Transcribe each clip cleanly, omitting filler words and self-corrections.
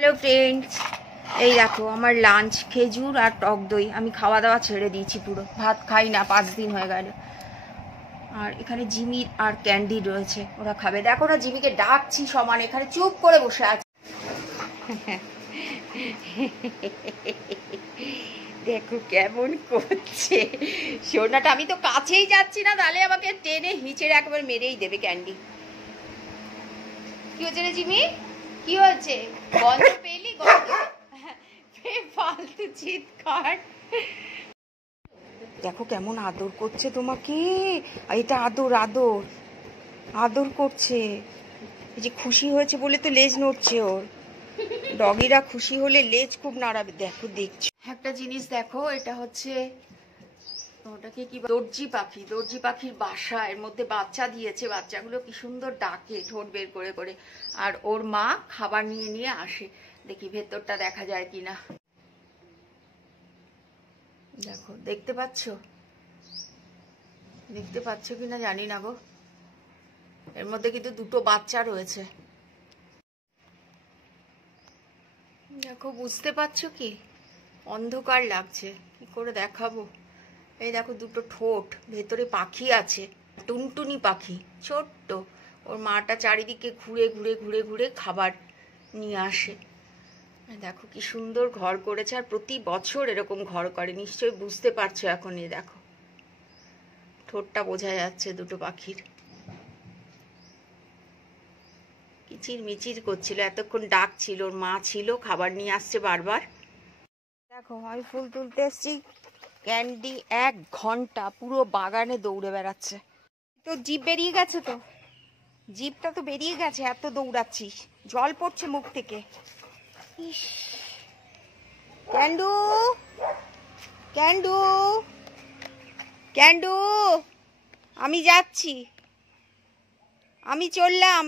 Hello friends, এই দেখো আমার লাঞ্চ খেজুর আর টক দই। আমি খাওয়া দাওয়া ছেড়ে দিয়েছি, পুরো ভাত খাই না, 5 দিন হয়ে গেল। আর এখানে জিমি আর ক্যান্ডি রয়েছে, ওরা খাবে। দেখো না, জিমিকে ডাকছি সমান, এখানে চুপ করে বসে আছে। দেখো কেমন করছে সোনাটা। আমি তো কাছেই যাচ্ছি না, তাহলে আমাকে টেনে হিচড়ে একবার মেরেই দেবে ক্যান্ডি। কি হয়েছে রে জিমি? কি হয়েছে? গন্ধ পেলি? গন্ধ ফালতু চিৎকার। দেখো কেমন আদর করছে তোমাকে। এটা আদর আদর আদর করছে। এই যে খুশি হয়েছে বলে তো লেজ নড়ছে ওর। ডগিরা খুশি হলে লেজ খুব নাড়াবে। দেখো দেখছো একটা জিনিস, দেখো এটা হচ্ছে ওটাকে কি দর্জি পাখি। দর্জি পাখির বাসা, এর মধ্যে বাচ্চা দিয়েছে। বাচ্চাগুলো কি সুন্দর ডাকে ঠোঁট বের করে করে। আর ওর মা খাবার নিয়ে নিয়ে আসে। দেখি ভেতরটা দেখা যায় কিনা। দেখো, দেখতে পাচ্ছ? দেখতে পাচ্ছ কিনা জানি না গো। এর মধ্যে কিন্তু দুটো বাচ্চা রয়েছে। দেখো, বুঝতে পারছো কি? অন্ধকার লাগছে, কি করে দেখাবো। এই দেখো দুটো ঠোঁট, ভেতরে পাখি আছে, টুনটুনি পাখি ছোট্ট। ওর মাটা চারিদিকে ঘুরে ঘুরে ঘুরে ঘুরে খাবার নিয়ে আসে। দেখো কি সুন্দর ঘর করেছে। আর প্রতি বছর এরকম ঘর করে, নিশ্চয়ই বুঝতে পারছো এখন। এই দেখো ঠোঁটটা বোঝা যাচ্ছে দুটো পাখির। কিচির মিচির করছিল এতক্ষণ, ডাক ছিল। ওর মা ছিল, খাবার নিয়ে আসছে বারবার। দেখো আমি ফুল তুলতে এসছি, ক্যান্ডি 1 ঘন্টা পুরো বাগানে দৌড়ে বেড়াচ্ছে। তো জিভ বেরিয়ে গেছে, তো জিভটা তো বেরিয়ে গেছে, এত দৌড়াচ্ছিস। জল পড়ছে মুখ থেকে। ইস, ক্যান্ডু ক্যান্ডু ক্যান্ডু, আমি যাচ্ছি, আমি চললাম।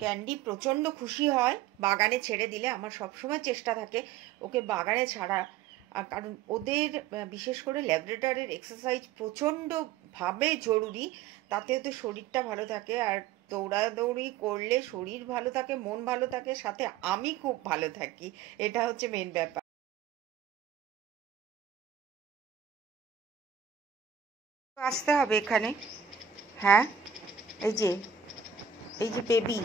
ক্যান্ডি প্রচণ্ড খুশি হয় বাগানে ছেড়ে দিলে। আমার সবসময় চেষ্টা থাকে ওকে বাগানে ছাড়া। কারণ ওদের বিশেষ করে ল্যাবরেটরির এক্সারসাইজ প্রচণ্ডভাবে জরুরি। তাতে তো শরীরটা ভালো থাকে। আর দৌড়াদৌড়ি করলে শরীর ভালো থাকে, মন ভালো থাকে, সাথে আমি খুব ভালো থাকি। এটা হচ্ছে মেন ব্যাপার। আসতে হবে এখানে। হ্যাঁ, এই যে এই যে বেবি,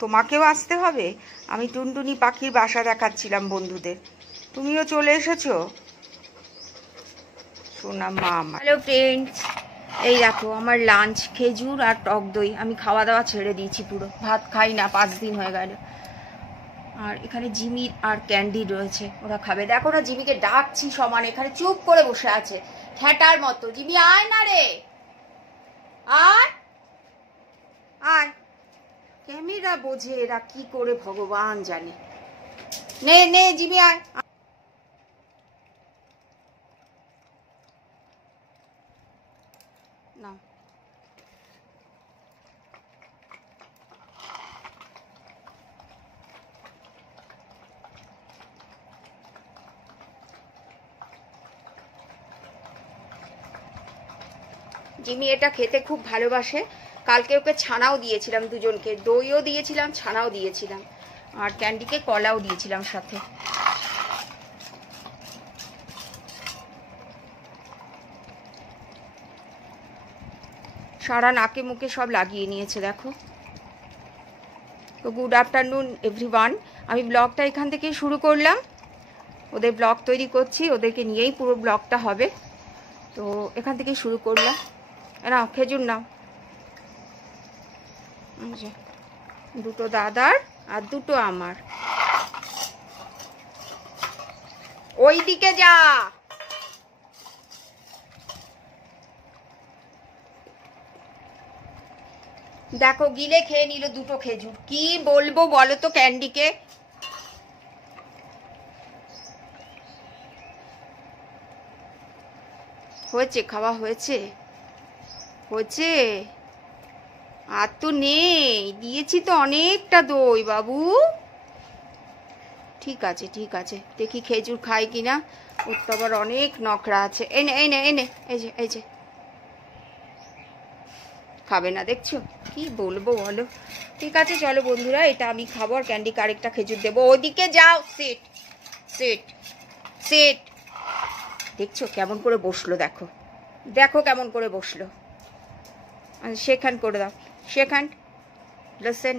তোমাকেও আসতে হবে। আমি টুনটুনি পাখির বাসা দেখাচ্ছিলাম বন্ধুদের, তুমিও চলে এসেছো সোনা মা আমার। হ্যালো ফ্রেন্ডস, এই দেখো আমার লাঞ্চ খেজুর আর টক দই। আমি খাওয়া দাওয়া ছেড়ে দিয়েছি, পুরো ভাত খাই না, 5 দিন হয়ে গেল। আর এখানে জিমি আর ক্যান্ডি রয়েছে, ওরা খাবে। দেখো না, জিমিকে ডাকছি সমান, এখানে চুপ করে বসে আছে ঠ্যাটার মতো। জিমি আয় না রে, আয় আয়। ক্যামেরা বোঝে এরা কি করে ভগবান জানে। নে নে জিমি আয়। না, জিমি এটা খেতে খুব ভালোবাসে। কালকে ওকে ছানাও দিয়েছিলাম, দুজনকে দইও দিয়েছিলাম, ছানাও দিয়েছিলাম। আর ক্যান্ডিকে কলাও দিয়েছিলাম সাথে। সারা নাকে মুখে সব লাগিয়ে নিয়েছে দেখো। তো গুড আফটারনুন এভরিওয়ান। আমি ব্লগটা এখান থেকেই শুরু করলাম। ওদের ব্লগ তৈরি করছি, ওদেরকে নিয়েই পুরো ব্লগটা হবে। তো এখান থেকেই শুরু করলাম। নাও খেজুর নাও। দুটো দাদার আর দুটো আমার। ওই দিকে যা। দেখো গিলে খেয়ে নিল দুটো খেজুর। কি বলবো বলো তো ক্যান্ডিকে। হয়েছে, খাওয়া হয়েছে, হয়েছে। আর তো নেই, দিয়েছি তো অনেকটা দই বাবু। ঠিক আছে ঠিক আছে, দেখি খেজুর খাই কিনা। ওর তো আবার অনেক নখরা আছে। এনে এনে এনে, এই যে এই যে। খাবে না, দেখছো কি বলবো বলো। ঠিক আছে চলো বন্ধুরা, এটা আমি খাবো আর ক্যান্ডিকে আরেকটা খেজুর দেবো। ওদিকে যাও, সেট সেট সেট। দেখছো কেমন করে বসলো, দেখো দেখো কেমন করে বসলো। শেক হ্যান্ড করে দাও, shake hand, listen,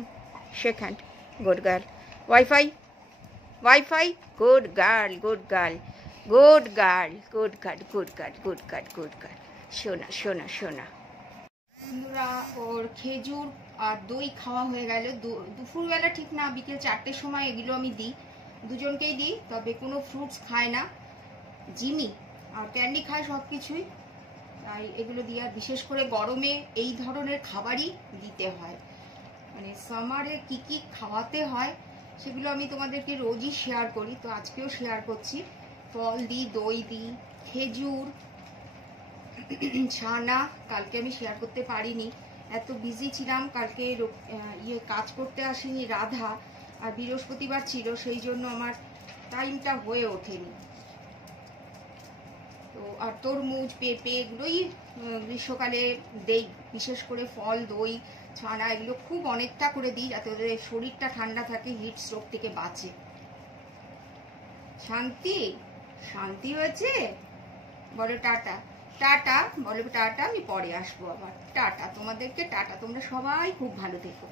shake hand, good girl. Wifi wifi, good girl good girl good girl good girl good girl good girl good girl. শোনা শোনা শোনা বন্ধুরা, ওর খেজুর আর দই খাওয়া হয়ে গেল। দুপুরবেলা ঠিক না, বিকেল 4টের সময় এগুলো আমি দিই, দুজনকেই দিই। তবে কোনো ফ্রুটস খায় না, জিমি আর ক্যান্ডি খায় সব কিছুই, তাই এগুলো দিয়ে। আর বিশেষ করে গরমে এই ধরনের খাবারই দিতে হয়, মানে সামারে কি কি খাওয়াতে হয় সেগুলো আমি তোমাদেরকে রোজই শেয়ার করি, তো আজকেও শেয়ার করছি। ফল দিই, দই দিই, খেজুর, ছানা। কালকে আমি শেয়ার করতে পারিনি, এত বিজি ছিলাম। কালকে কাজ করতে আসেনি রাধা, আর বৃহস্পতিবার ছিল, সেই জন্য আমার টাইমটা হয়ে ওঠেনি। তো আর তরমুজ, পেঁপে এগুলোই গ্রীষ্মকালে দেই, বিশেষ করে ফল, দই, ছানা এগুলো খুব অনেকটা করে দিই, যাতে ওদের শরীরটা ঠান্ডা থাকে, হিট স্ট্রোক থেকে বাঁচে। শান্তি শান্তি হয়েছে, বলো টাটা। টাটা বলো টাটা, আমি পরে আসবো আবার। টাটা তোমাদেরকে, টাটা। তোমরা সবাই খুব ভালো থেকো।